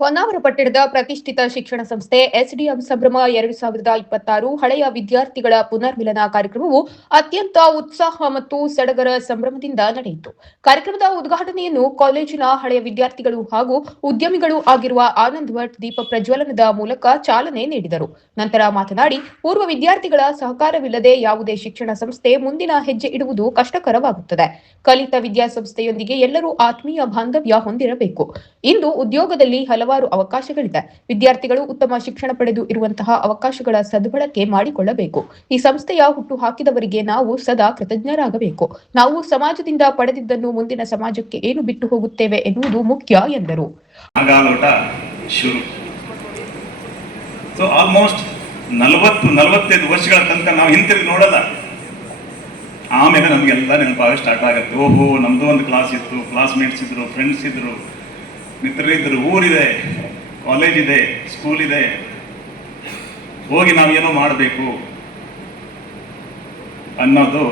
ಹೊನ್ನಾವರ ಪಟ್ಟಣದ ಪ್ರತಿಷ್ಠಿತ ಶಿಕ್ಷಣ ಸಂಸ್ಥೆ ಎಸ್ಡಿಎಂ ಸಂಭ್ರಮ 2026 ಹಳೆಯ ವಿದ್ಯಾರ್ಥಿಗಳ ಪುನರ್ಮಿಲನ ಕಾರ್ಯಕ್ರಮವು ಅತ್ಯಂತ ಉತ್ಸಾಹ ಮತ್ತು ಸಡಗರ ಸಂಭ್ರಮದಿಂದ ನಡೆಯಿತು. ಕಾರ್ಯಕ್ರಮದ ಉದ್ಘಾಟನೆಯನ್ನು ಕಾಲೇಜಿನ ಹಳೆಯ ವಿದ್ಯಾರ್ಥಿಗಳು ಹಾಗೂ ಉದ್ಯಮಿಗಳು ಆಗಿರುವ ಆನಂದ್ ಭಟ್ ದೀಪ ಪ್ರಜ್ವಲನದ ಮೂಲಕ ಚಾಲನೆ ನೀಡಿದರು. ನಂತರ ಮಾತನಾಡಿ, ಪೂರ್ವ ವಿದ್ಯಾರ್ಥಿಗಳ ಸಹಕಾರವಿಲ್ಲದೆ ಯಾವುದೇ ಶಿಕ್ಷಣ ಸಂಸ್ಥೆ ಮುಂದಿನ ಹೆಜ್ಜೆ ಇಡುವುದು ಕಷ್ಟಕರವಾಗುತ್ತದೆ. ಕಲಿತ ವಿದ್ಯಾಸಂಸ್ಥೆಯೊಂದಿಗೆ ಎಲ್ಲರೂ ಆತ್ಮೀಯ ಬಾಂಧವ್ಯ ಹೊಂದಿರಬೇಕು. ಇಂದು ಉದ್ಯೋಗದಲ್ಲಿ ಹಲವಾರು ಅವಕಾಶಗಳಿದೆ. ವಿದ್ಯಾರ್ಥಿಗಳು ಉತ್ತಮ ಶಿಕ್ಷಣ ಪಡೆದು ಇರುವಂತಹ ಅವಕಾಶಗಳ ಸದ್ಬಳಕೆ ಮಾಡಿಕೊಳ್ಳಬೇಕು. ಈ ಸಂಸ್ಥೆಯ ಹುಟ್ಟು ಹಾಕಿದವರಿಗೆ ನಾವು ಸದಾ ಕೃತಜ್ಞರಾಗಬೇಕು. ನಾವು ಸಮಾಜದಿಂದ ಪಡೆದಿದ್ದನ್ನು ಮುಂದಿನ ಸಮಾಜಕ್ಕೆ ಏನು ಬಿಟ್ಟು ಹೋಗುತ್ತೇವೆ ಎನ್ನುವುದು ಮುಖ್ಯ ಎಂದರು. ಆಲ್ಮೋಸ್ಟ್ 40-45 ವರ್ಷಗಳ ತನಕ ನಾವು ಹಿಂತಿರುಗಿ ನೋಡಲ್ಲ. ಆಮೇಲೆ ನಮಗೆಲ್ಲ ನೆನಪಾಗ ಸ್ಟಾರ್ಟ್ ಆಗುತ್ತೆ. ಓಹೋ, ನಮ್ದು ಒಂದು ಕ್ಲಾಸ್ ಇತ್ತು, ಕ್ಲಾಸ್ಮೇಟ್ಸ್ ಇದ್ರು, ಫ್ರೆಂಡ್ಸ್ ಇದ್ರು, ಮಿತ್ರರಿದ್ದರು, ಊರಿದೆ, ಕಾಲೇಜ್ ಇದೆ, ಸ್ಕೂಲ್ ಇದೆ, ಹೋಗಿ ನಾವೇನೋ ಮಾಡಬೇಕು ಅನ್ನೋದು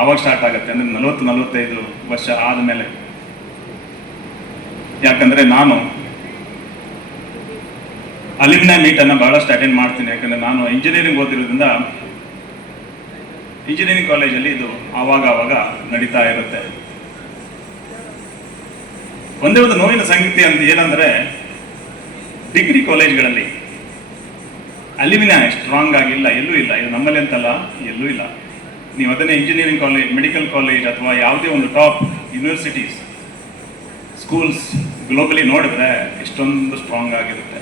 ಆವಾಗ ಸ್ಟಾರ್ಟ್ ಆಗುತ್ತೆ. ಅಂದರೆ 40-45 ವರ್ಷ ಆದಮೇಲೆ. ಯಾಕಂದರೆ ನಾನು ಅಲ್ಯುಮಿನಿ ಮೀಟನ್ನು ಭಾಳಷ್ಟು ಅಟೆಂಡ್ ಮಾಡ್ತೀನಿ. ಯಾಕಂದರೆ ನಾನು ಇಂಜಿನಿಯರಿಂಗ್ ಓದಿರೋದ್ರಿಂದ ಇಂಜಿನಿಯರಿಂಗ್ ಕಾಲೇಜಲ್ಲಿ ಇದು ಆವಾಗ ನಡೀತಾ ಇರುತ್ತೆ. ಒಂದೇ ಒಂದು ನೋವಿನ ಸಂಗತಿ ಅಂತ ಏನಂದರೆ, ಡಿಗ್ರಿ ಕಾಲೇಜ್ಗಳಲ್ಲಿ ಅಲ್ಯುಮಿನಿ ಸ್ಟ್ರಾಂಗ್ ಆಗಿಲ್ಲ, ಎಲ್ಲೂ ಇಲ್ಲ. ಇದು ನಮ್ಮಲ್ಲಿ ಅಂತಲ್ಲ, ಎಲ್ಲೂ ಇಲ್ಲ. ನೀವು ಅದನ್ನೇ ಇಂಜಿನಿಯರಿಂಗ್ ಕಾಲೇಜ್, ಮೆಡಿಕಲ್ ಕಾಲೇಜ್ ಅಥವಾ ಯಾವುದೇ ಒಂದು ಟಾಪ್ ಯೂನಿವರ್ಸಿಟೀಸ್, ಸ್ಕೂಲ್ಸ್ ಗ್ಲೋಬಲಿ ನೋಡಿದ್ರೆ ಎಷ್ಟೊಂದು ಸ್ಟ್ರಾಂಗ್ ಆಗಿರುತ್ತೆ.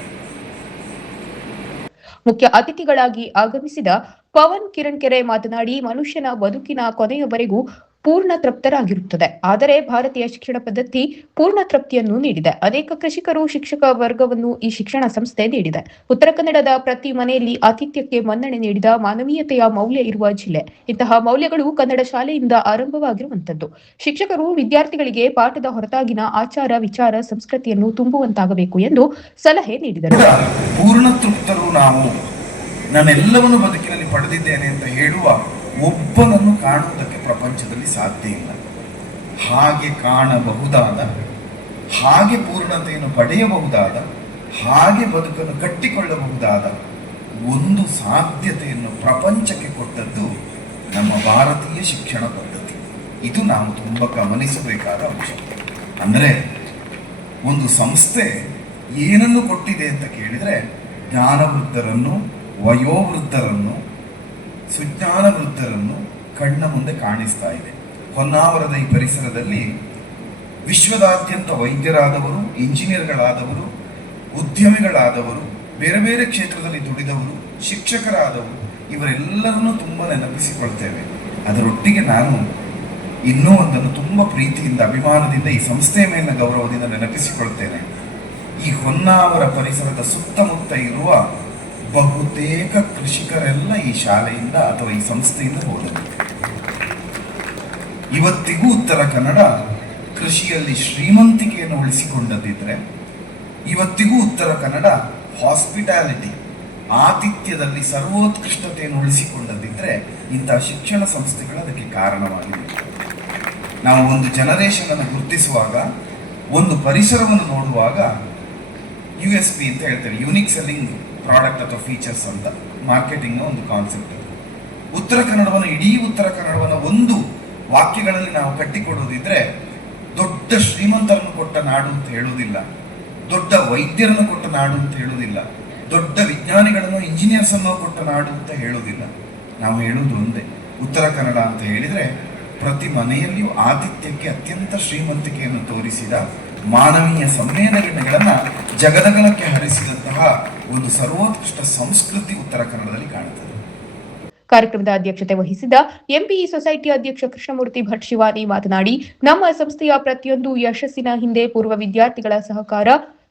ಮುಖ್ಯ ಅತಿಥಿಗಳಾಗಿ ಆಗಮಿಸಿದ ಪವನ್ ಕಿರಣ್ ಕೆರೆ ಮಾತನಾಡಿ, ಮನುಷ್ಯನ ಬದುಕಿನ ಕೊನೆಯವರೆಗೂ ಪೂರ್ಣ ತೃಪ್ತರಾಗಿರುತ್ತದೆ. ಆದರೆ ಭಾರತೀಯ ಶಿಕ್ಷಣ ಪದ್ಧತಿ ಪೂರ್ಣ ತೃಪ್ತಿಯನ್ನು ನೀಡಿದೆ. ಅನೇಕ ಕೃಷಿಕರು, ಶಿಕ್ಷಕ ವರ್ಗವನ್ನು ಈ ಶಿಕ್ಷಣ ಸಂಸ್ಥೆ ನೀಡಿದೆ. ಉತ್ತರ ಕನ್ನಡದ ಪ್ರತಿ ಮನೆಯಲ್ಲಿ ಆತಿಥ್ಯಕ್ಕೆ ಮನ್ನಣೆ ನೀಡಿದ ಮಾನವೀಯತೆಯ ಮೌಲ್ಯ ಇರುವ ಜಿಲ್ಲೆ. ಇಂತಹ ಮೌಲ್ಯಗಳು ಕನ್ನಡ ಶಾಲೆಯಿಂದ ಆರಂಭವಾಗಿರುವಂತದ್ದು. ಶಿಕ್ಷಕರು ವಿದ್ಯಾರ್ಥಿಗಳಿಗೆ ಪಾಠದ ಹೊರತಾಗಿನ ಆಚಾರ, ವಿಚಾರ, ಸಂಸ್ಕೃತಿಯನ್ನು ತುಂಬುವಂತಾಗಬೇಕು ಎಂದು ಸಲಹೆ ನೀಡಿದರು. ಪೂರ್ಣ ತೃಪ್ತರು ನಾವು, ನಾನೆಲ್ಲವನ್ನು ಬದುಕಿನಲ್ಲಿ ಪಡೆದಿದ್ದೇನೆ ಅಂತ ಹೇಳುವ ಒಬ್ಬನನ್ನು ಕಾಣುವುದಕ್ಕೆ ಪ್ರಪಂಚದಲ್ಲಿ ಸಾಧ್ಯ ಇಲ್ಲ. ಹಾಗೆ ಕಾಣಬಹುದಾದ, ಹಾಗೆ ಪೂರ್ಣತೆಯನ್ನು ಪಡೆಯಬಹುದಾದ, ಹಾಗೆ ಬದುಕನ್ನು ಕಟ್ಟಿಕೊಳ್ಳಬಹುದಾದ ಒಂದು ಸಾಧ್ಯತೆಯನ್ನು ಪ್ರಪಂಚಕ್ಕೆ ಕೊಟ್ಟದ್ದು ನಮ್ಮ ಭಾರತೀಯ ಶಿಕ್ಷಣ ಪದ್ಧತಿ. ಇದು ನಾವು ತುಂಬ ಗಮನಿಸಬೇಕಾದ ಅಂಶ. ಅಂದರೆ ಒಂದು ಸಂಸ್ಥೆ ಏನನ್ನು ಕೊಟ್ಟಿದೆ ಅಂತ ಕೇಳಿದರೆ, ಜ್ಞಾನವೃದ್ಧರನ್ನು, ವಯೋವೃದ್ಧರನ್ನು, ಸುಜ್ಞಾನ ವೃದ್ಧರನ್ನು ಕಣ್ಣ ಮುಂದೆ ಕಾಣಿಸ್ತಾ ಇದೆ. ಹೊನ್ನಾವರದ ಈ ಪರಿಸರದಲ್ಲಿ ವಿಶ್ವದಾದ್ಯಂತ ವೈದ್ಯರಾದವರು, ಇಂಜಿನಿಯರ್ಗಳಾದವರು, ಉದ್ಯಮಿಗಳಾದವರು, ಬೇರೆ ಬೇರೆ ಕ್ಷೇತ್ರದಲ್ಲಿ ದುಡಿದವರು, ಶಿಕ್ಷಕರಾದವರು, ಇವರೆಲ್ಲರನ್ನೂ ತುಂಬ ನೆನಪಿಸಿಕೊಳ್ತೇವೆ. ಅದರೊಟ್ಟಿಗೆ ನಾನು ಇನ್ನೂ ಒಂದನ್ನು ತುಂಬ ಪ್ರೀತಿಯಿಂದ, ಅಭಿಮಾನದಿಂದ, ಈ ಸಂಸ್ಥೆಯ ಮೇಲಿನ ಗೌರವದಿಂದ ನೆನಪಿಸಿಕೊಳ್ತೇನೆ. ಈ ಹೊನ್ನಾವರ ಪರಿಸರದ ಸುತ್ತಮುತ್ತ ಇರುವ ಬಹುತೇಕ ಕೃಷಿಕರೆಲ್ಲ ಈ ಶಾಲೆಯಿಂದ ಅಥವಾ ಈ ಸಂಸ್ಥೆಯಿಂದ ಹೋದರು. ಇವತ್ತಿಗೂ ಉತ್ತರ ಕನ್ನಡ ಕೃಷಿಯಲ್ಲಿ ಶ್ರೀಮಂತಿಕೆಯನ್ನು ಉಳಿಸಿಕೊಂಡದಿದ್ರೆ, ಇವತ್ತಿಗೂ ಉತ್ತರ ಕನ್ನಡ ಹಾಸ್ಪಿಟಾಲಿಟಿ, ಆತಿಥ್ಯದಲ್ಲಿ ಸರ್ವೋತ್ಕೃಷ್ಟತೆಯನ್ನು ಉಳಿಸಿಕೊಂಡದಿದ್ರೆ ಇಂತಹ ಶಿಕ್ಷಣ ಸಂಸ್ಥೆಗಳು ಅದಕ್ಕೆ ಕಾರಣವಾಗಿದೆ. ನಾವು ಒಂದು ಜನರೇಷನ್ ಅನ್ನು ಗುರುತಿಸುವಾಗ, ಒಂದು ಪರಿಸರವನ್ನು ನೋಡುವಾಗ USP ಅಂತ ಹೇಳ್ತೇವೆ, ಯೂನಿಕ್ ಸೆಲ್ಲಿಂಗ್ ಪ್ರಾಡಕ್ಟ್ ಅಥವಾ ಫೀಚರ್ಸ್ ಅಂತ ಮಾರ್ಕೆಟಿಂಗ್ನ ಒಂದು ಕಾನ್ಸೆಪ್ಟ್. ಉತ್ತರ ಕನ್ನಡವನ್ನು, ಇಡೀ ಉತ್ತರ ಕನ್ನಡವನ್ನು ಒಂದು ವಾಕ್ಯಗಳಲ್ಲಿ ನಾವು ಕಟ್ಟಿಕೊಡುವುದಿದ್ರೆ, ದೊಡ್ಡ ಶ್ರೀಮಂತರನ್ನು ಕೊಟ್ಟ ನಾಡು ಅಂತ ಹೇಳುವುದಿಲ್ಲ, ದೊಡ್ಡ ವೈದ್ಯರನ್ನು ಕೊಟ್ಟ ನಾಡು ಅಂತ ಹೇಳುವುದಿಲ್ಲ, ದೊಡ್ಡ ವಿಜ್ಞಾನಿಗಳನ್ನು, ಇಂಜಿನಿಯರ್ಸ್ ಅನ್ನು ಕೊಟ್ಟ ನಾಡು ಅಂತ ಹೇಳುವುದಿಲ್ಲ. ನಾವು ಹೇಳುವುದು ಒಂದೇ, ಉತ್ತರ ಕನ್ನಡ ಅಂತ ಹೇಳಿದರೆ ಪ್ರತಿ ಮನೆಯಲ್ಲಿಯೂ ಆತಿಥ್ಯಕ್ಕೆ ಅತ್ಯಂತ ಶ್ರೀಮಂತಿಕೆಯನ್ನು ತೋರಿಸಿದ, ಮಾನವೀಯ ಸಂವೇದನೆಗಳನ್ನು ಜಗದಗಲಕ್ಕೆ ಹರಿಸಿದಂತಹ ಒಂದು ಸರ್ವೋತ್ಕೃಷ್ಟ ಸಂಸ್ಕೃತಿ ಉತ್ತರ ಕನ್ನಡದಲ್ಲಿ ಕಾಣುತ್ತದೆ. ಕಾರ್ಯಕ್ರಮದ ಅಧ್ಯಕ್ಷತೆ ವಹಿಸಿದ ಎಂಪಿಇ ಸೊಸೈಟಿ ಅಧ್ಯಕ್ಷ ಕೃಷ್ಣಮೂರ್ತಿ ಭಟ್ ಶಿವಾನಿ ಮಾತನಾಡಿ, ನಮ್ಮ ಸಂಸ್ಥೆಯ ಪ್ರತಿಯೊಂದು ಯಶಸ್ಸಿನ ಹಿಂದೆ ಪೂರ್ವ ವಿದ್ಯಾರ್ಥಿಗಳ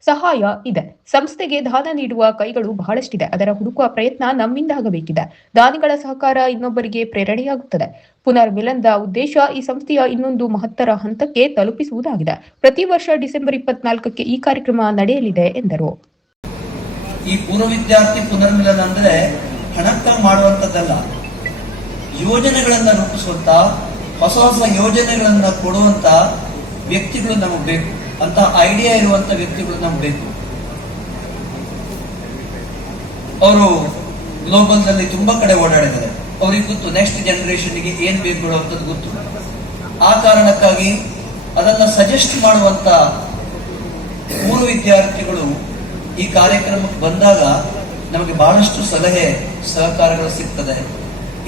ಸಹಾಯ ಇದೆ. ಸಂಸ್ಥೆಗೆ ದಾನ ನೀಡುವ ಕೈಗಳು ಬಹಳಷ್ಟಿದೆ. ಅದರ ಹುಡುಕುವ ಪ್ರಯತ್ನ ನಮ್ಮಿಂದ ಆಗಬೇಕಿದೆ. ದಾನಿಗಳ ಸಹಕಾರ ಇನ್ನೊಬ್ಬರಿಗೆ ಪ್ರೇರಣೆಯಾಗುತ್ತದೆ. ಪುನರ್ಮಿಲನದ ಉದ್ದೇಶ ಈ ಸಂಸ್ಥೆಯ ಇನ್ನೊಂದು ಮಹತ್ತರ ಹಂತಕ್ಕೆ ತಲುಪಿಸುವುದಾಗಿದೆ. ಪ್ರತಿ ವರ್ಷ ಡಿಸೆಂಬರ್ 24ಕ್ಕೆ ಈ ಕಾರ್ಯಕ್ರಮ ನಡೆಯಲಿದೆ ಎಂದರು. ಈ ಪೂರ್ವ ವಿದ್ಯಾರ್ಥಿ ಪುನರ್ಮಿಲನ ಅಂದ್ರೆ ಹಣಕ್ಕಾಗಿ ಮಾಡುವಂತದ್ದಲ್ಲ, ಯೋಜನೆಗಳನ್ನ ರೂಪಿಸುವಂತ, ಹೊಸ ಹೊಸ ಯೋಜನೆಗಳನ್ನ ಕೊಡುವಂತ ವ್ಯಕ್ತಿಗಳು ನಮಗೆ ಬೇಕು. ಅಂತ ಐಡಿಯಾ ಇರುವಂತ ವ್ಯಕ್ತಿಗಳು ನಮ್ಗೆ ಬೇಕು. ಅವರು ಗ್ಲೋಬಲ್ದಲ್ಲಿ ತುಂಬಾ ಕಡೆ ಓಡಾಡಿದ್ದಾರೆ. ಅವ್ರಿಗೆ ಗೊತ್ತು ನೆಕ್ಸ್ಟ್ ಜನರೇಷನ್ಗೆ ಏನ್ ಬೇಕು ಅನ್ನೋದು ಗೊತ್ತು. ಆ ಕಾರಣಕ್ಕಾಗಿ ಅದನ್ನ ಸಜೆಸ್ಟ್ ಮಾಡುವಂತ ಮೂರು ವಿದ್ಯಾರ್ಥಿಗಳು ಈ ಕಾರ್ಯಕ್ರಮಕ್ಕೆ ಬಂದಾಗ ನಮಗೆ ಬಹಳಷ್ಟು ಸಲಹೆ ಸಹಕಾರಗಳು ಸಿಗ್ತದೆ.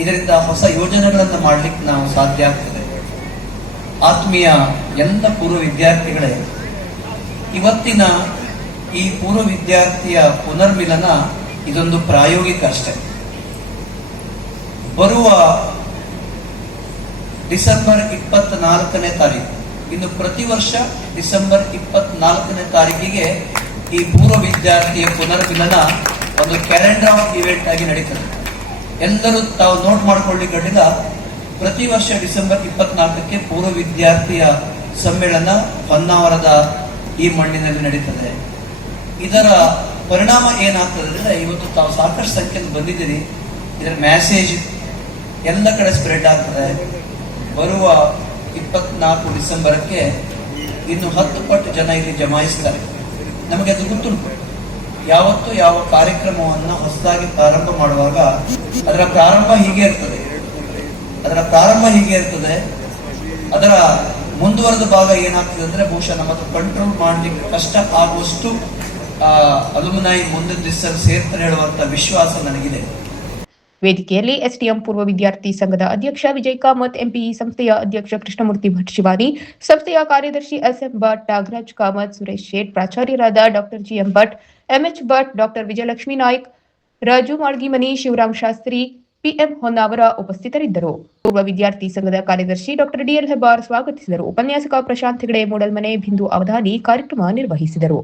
ಇದರಿಂದ ಹೊಸ ಯೋಜನೆಗಳನ್ನು ಮಾಡ್ಲಿಕ್ಕೆ ನಾವು ಸಾಧ್ಯ ಆಗ್ತದೆ. ಆತ್ಮೀಯ ಎಲ್ಲ ಪೂರ್ವ ವಿದ್ಯಾರ್ಥಿಗಳೇ, ಇವತ್ತಿನ ಈ ಪೂರ್ವ ವಿದ್ಯಾರ್ಥಿಯ ಪುನರ್ಮಿಲನ ಇದೊಂದು ಪ್ರಾಯೋಗಿಕ ಅಷ್ಟೇ. ಬರುವ ಡಿಸೆಂಬರ್ 24ನೇ ತಾರೀಕು, ಇನ್ನು ಪ್ರತಿ ವರ್ಷ ಡಿಸೆಂಬರ್ 24ನೇ ತಾರೀಕಿಗೆ ಈ ಪೂರ್ವ ವಿದ್ಯಾರ್ಥಿಯ ಪುನರ್ಮಿಲನ ಒಂದು ಕ್ಯಾಲೆಂಡರ್ ಆಫ್ ಇವೆಂಟ್ ಆಗಿ ನಡೀತದೆ. ಎಲ್ಲರೂ ತಾವು ನೋಟ್ ಮಾಡ್ಕೊಳ್ಳಿಕ್ಕೆ ಅಡ್ಡಿಲ್ಲ. ಪ್ರತಿ ವರ್ಷ ಡಿಸೆಂಬರ್ 24ಕ್ಕೆ ಪೂರ್ವ ವಿದ್ಯಾರ್ಥಿಯ ಸಮ್ಮೇಳನ ಹೊನ್ನಾವರದ ಈ ಮಣ್ಣಿನಲ್ಲಿ ನಡೀತದೆ. ಇದರ ಪರಿಣಾಮ ಏನಾಗ್ತದೆ ಅಂದ್ರೆ, ಇವತ್ತು ತಾವು ಸಾಕಷ್ಟು ಸಂಖ್ಯೆಯಲ್ಲಿ ಬಂದಿದ್ದೀರಿ. ಇದರ ಮ್ಯಾಸೇಜ್ ಎಲ್ಲ ಕಡೆ ಸ್ಪ್ರೆಡ್ ಆಗ್ತದೆ. ಬರುವ 24 ಡಿಸೆಂಬರ್ಕ್ಕೆ ಇನ್ನು 10 ಪಟ್ಟು ಜನ ಇಲ್ಲಿ ಜಮಾಯಿಸ್ತಾರೆ. ನಮಗೆ ಅದು ಗೊತ್ತುಂಟು. ಯಾವತ್ತು ಯಾವ ಕಾರ್ಯಕ್ರಮವನ್ನು ಹೊಸದಾಗಿ ಪ್ರಾರಂಭ ಮಾಡುವಾಗ ಅದರ ಪ್ರಾರಂಭ ಹೀಗೆ ಇರ್ತದೆ. ಅದರ ಮುಂದುವರೆದ ಭಾಗ ಏನಾಗ್ತದೆ ಅಂದ್ರೆ, ಬಹುಶಃ ನಮ್ಮದು ಕಂಟ್ರೋಲ್ ಮಾಡ್ಲಿಕ್ಕೆ ಕಷ್ಟ ಆಗುವಷ್ಟು ಅಲುಮಿನಾಯಿ ಮುಂದಿನ ದಿವಸ ಸೇರ್ತಾರೆ ಹೇಳುವಂತ ವಿಶ್ವಾಸ ನನಗಿದೆ. ವೇದಿಕೆಯಲ್ಲಿ ಎಸ್ಡಿಎಂ ಪೂರ್ವ ವಿದ್ಯಾರ್ಥಿ ಸಂಘದ ಅಧ್ಯಕ್ಷ ವಿಜಯ್ ಕಾಮತ್, ಎಂಪಿಇ ಸಂಸ್ಥೆಯ ಅಧ್ಯಕ್ಷ ಕೃಷ್ಣಮೂರ್ತಿ ಭಟ್ ಶಿವಾನಿ, ಸಂಸ್ಥೆಯ ಕಾರ್ಯದರ್ಶಿ ಎಸ್ಎಂ ಭಟ್, ನಾಗರಾಜ್ ಕಾಮತ್, ಸುರೇಶ್ ಶೇಟ್, ಪ್ರಾಚಾರ್ಯರಾದ doctor GM Bhat, MH Bhat, doctor Vijayalakshmi Naik, Raju Malgimani, Shivaram Shastri, PM Honnavar ಉಪಸ್ಥಿತರಿದ್ದರು. ಪೂರ್ವ ವಿದ್ಯಾರ್ಥಿ ಸಂಘದ ಕಾರ್ಯದರ್ಶಿ ಡಾಕ್ಟರ್ ಡಿಎಲ್ ಹೆಬ್ಬಾರ್ ಸ್ವಾಗತಿಸಿದರು. ಉಪನ್ಯಾಸಕ ಪ್ರಶಾಂತ್ ಹೆಗಡೆ ಮೂಡಲ್ಮನೆ, ಬಿಂದು ಅವಧಾನಿ ಕಾರ್ಯಕ್ರಮ ನಿರ್ವಹಿಸಿದರು.